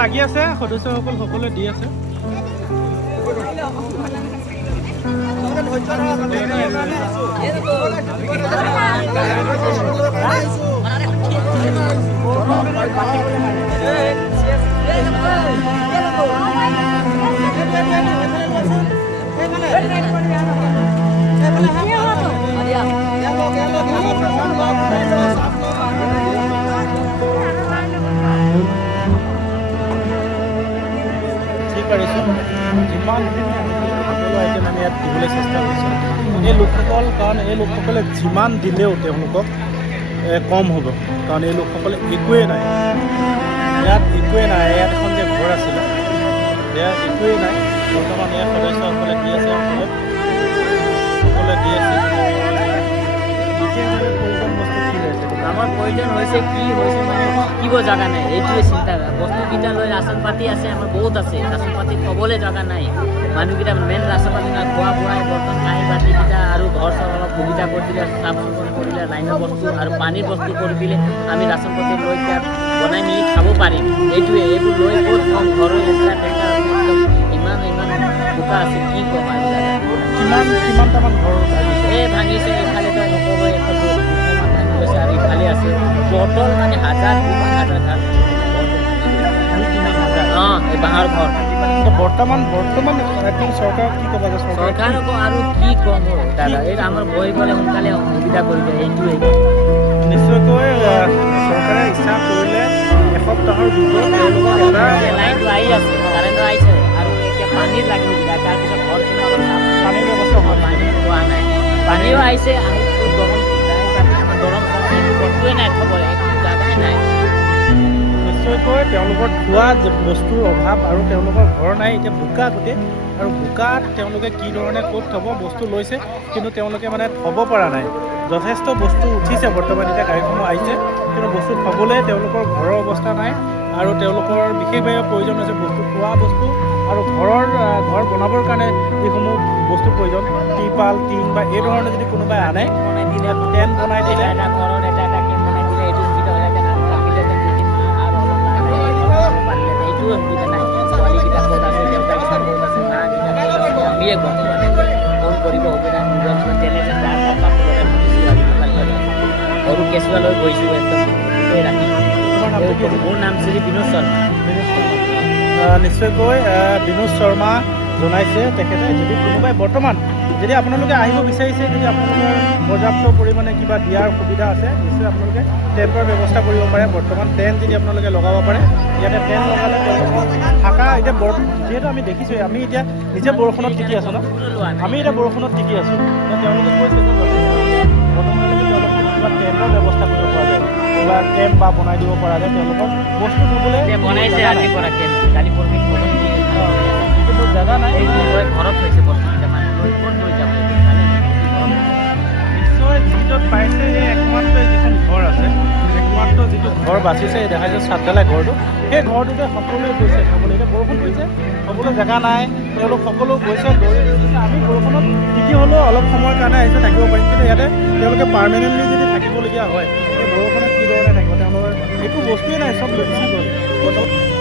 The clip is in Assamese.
লাগি আছে সদস্যসকল সকলোৱে দি আছে যিমান সকলো আইটেম আমি ইয়াত দিবলৈ চেষ্টা কৰিছোঁ এই লোকসকল কাৰণ এই লোকসকলে যিমান দিলেও তেওঁলোকক কম হ'ব কাৰণ এই লোকসকলে একোৱেই নাই ইয়াত একোৱেই নাই ইয়াত এখন যে ঘৰ আছিলে ইয়াত একোৱেই নাই বৰ্তমান ইয়াত সদস্যসকলে দি আছে সকলোৱে দি আছে আমাৰ প্ৰয়োজন হয়েছে কি হয়েছে মানে শিকিব জায়গা নাই এইটোৱে চিন্তা বস্তুকেইটা লৈ ৰাচন পাতি আছে আমাৰ বহুত আছে ৰাচন পাতি ক'বলৈ জাগা নাই মানুহকেইটা মেইন ৰাচন পাতি নাই খোৱা বোৱাই বৰ্তন কাঁহী বাতিকেইটা আৰু ঘৰ চৰ অলপ সুবিধা কৰি দিলে চাফ চিকুণ কৰি দিলে লাইনৰ বস্তু আৰু পানীৰ বস্তু কৰি দিলে আমি ৰাচন পাতি লৈ তাত বনাই মেলি খাব পাৰিম এইটোৱে এইবোৰ লৈ বহুত কম ঘৰৰ এটা টেকা ইমান বোকা আছে কি ক'ম আৰু কিমানটামান ঘৰ এই ভাঙিছে এইফালেতো নক'ব আৰু ইফালে আছে ট'টেল মানে হাজাৰ অঁ এই বাঁহৰ ঘৰ বৰ্তমান একদম চৰকাৰক কি ক'বা যে চৰকাৰকো আৰু কি ক'ম দাদা এই আমাৰ বহিবলৈ সোনকালে সুবিধা কৰি দিয়ে এইটোৱে নিশ্চয়কৈ চৰকাৰে ইচ্ছা কৰিলে এসপ্তাহৰ ভিতৰত লাইনটো আহি আছে কাৰেণ্টৰ আহিছে আৰু এতিয়া পানীৰ লাগিব তাৰপিছত ঘৰ পানীৰ ব্যৱস্থা হোৱা নাই পানীও আহিছে গৰম বস্তুৱে নাই থ'বলৈ জাগাই নাই নিশ্চয়কৈ তেওঁলোকৰ খোৱা বস্তুৰ অভাৱ আৰু তেওঁলোকৰ ঘৰ নাই এতিয়া বোকা গোটেই আৰু বোকাত তেওঁলোকে কি ধৰণে ক'ত থ'ব বস্তু লৈছে কিন্তু তেওঁলোকে মানে থ'ব পৰা নাই যথেষ্ট বস্তু উঠিছে বৰ্তমান এতিয়া গাড়ীসমূহ আহিছে কিন্তু বস্তু থ'বলৈ তেওঁলোকৰ ঘৰৰ অৱস্থা নাই আৰু তেওঁলোকৰ বিশেষভাৱে প্ৰয়োজন হৈছে বস্তু খোৱা বস্তু আৰু ঘৰ বনাবৰ কাৰণে যিসমূহ বস্তু প্ৰয়োজন টিপাল টিং বা এই ধৰণে যদি কোনোবাই আনে টেণ্ট বনাই দিলে এটা ঘৰত এটা বনাই দিলে এইটো সুবিধা হ'লে ৰাখিলে আৰু অলপ পাৰিলে এইটোও সুবিধা নাই ছোৱালীকেইটা ক'ত আছে দেউতাকেইটা ক'ত আছে মাকেইটা আমিয়ে গম পোৱা নাই ফোন কৰিব সুবিধা নিজৰ তেনে সৰু কেঁচুৱা লৈ গৈছোঁ একদম ৰাখি মোৰ নাম শ্ৰী বিনোদ শৰ্মা নিশ্চয়কৈ বিনোদ শৰ্মা জনাইছে তেখেতে যদি কোনোবাই বৰ্তমান যদি আপোনালোকে আহিব বিচাৰিছে যদি আপোনালোকৰ পৰ্যাপ্ত পৰিমাণে কিবা দিয়াৰ সুবিধা আছে নিশ্চয় আপোনালোকে টেণ্টৰ ব্যৱস্থা কৰিব পাৰে বৰ্তমান টেণ্ট যদি আপোনালোকে লগাব পাৰে ইয়াতে টেণ্ট লগালে থকা এতিয়া যিহেতু আমি দেখিছোঁ আমি এতিয়া নিজে বৰষুণত টিকি আছোঁ ন আমি এতিয়া বৰষুণত টিকি আছোঁ তেওঁলোকে কৈছে যে বৰ্তমানলৈকে তেওঁলোকে কিবা টেণ্টৰ ব্যৱস্থা কৰিব পৰা যায় কিবা কেম্প বা বনাই দিব পৰা যায় তেওঁলোকক বস্তু থ'বলৈ বনাইছে আজিৰ পৰা কালি পৰহি কিন্তু জেগা নাই ঘৰত থৈছে বস্তুকেইটা মানুহ ক'ত লৈ যাব নিশ্চয় যিটোত পাইছে এই একমাত্ৰ যিখন ঘৰ আছে একমাত্ৰ যিটো ঘৰ বাচিছে এই দেখা যায় চাদঢালাই ঘৰটো সেই ঘৰটোতে সকলোৱে গৈছে খাবলৈ এতিয়া বৰষুণ পৰিছে সকলো জেগা নাই তেওঁলোক সকলো গৈছে দৌৰি গৈছে আমি বৰষুণত টিকি হ'লেও অলপ সময়ৰ কাৰণে আহিছে থাকিব পাৰিম কিন্তু ইয়াতে তেওঁলোকে পাৰ্মানেণ্টলি যদি থাকিবলগীয়া হয় এই বৰষুণত কি ধৰণে থাকিব তেওঁলোকৰ একো বস্তুৱেই নাই চব গুচি গ'ল